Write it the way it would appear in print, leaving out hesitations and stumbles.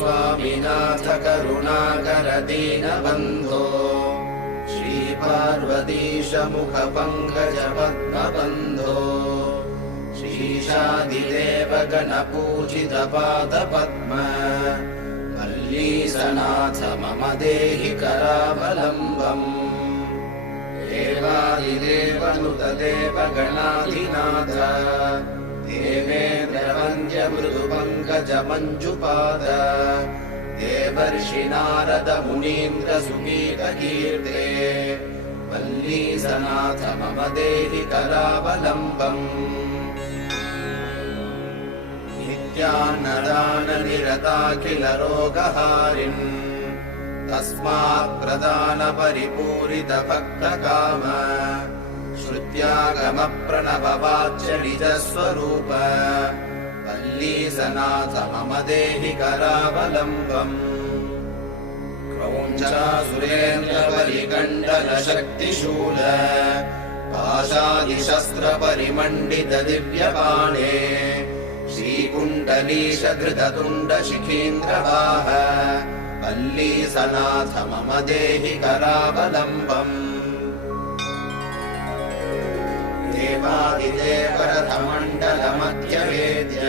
स्वामिनाथ करुणाकर दीनबन्धो श्रीपार्वतीश मुखपङ्कज पद्मबन्धो श्रीशादिदेव गणपूजित पादपद्म वल्लीसनाथ मम देहि करावलम्बम् देवादिदेवनुत देवगणाधिनाथ देवेन्द्रवन्द्य मृदुपङ्कज मञ्जुपाद देवर्षि नारद मुनीन्द्र सुगीतकीर्ते वल्लीसनाथ मम देहि करावलम्बम् नित्यान्नदाननिरताखिल रोगहारिन् तस्मात् प्रदान परिपूरित भक्तकाम श्रुत्यागम प्रणववाच्य निजस्वरूप वल्लीसनाथ मम देहि करावलम्बम् क्रौञ्चासुरेन्द्रबलिकण्डल शक्तिशूल पाशादिशस्त्र परिमण्डित दिव्यबाणे श्रीकुण्डलीश धृततुण्ड शिखीन्द्रवाह वल्लीसनाथ मम देहि करावलम्बम् देवादिदेवरथमण्डल मध्यवेद्य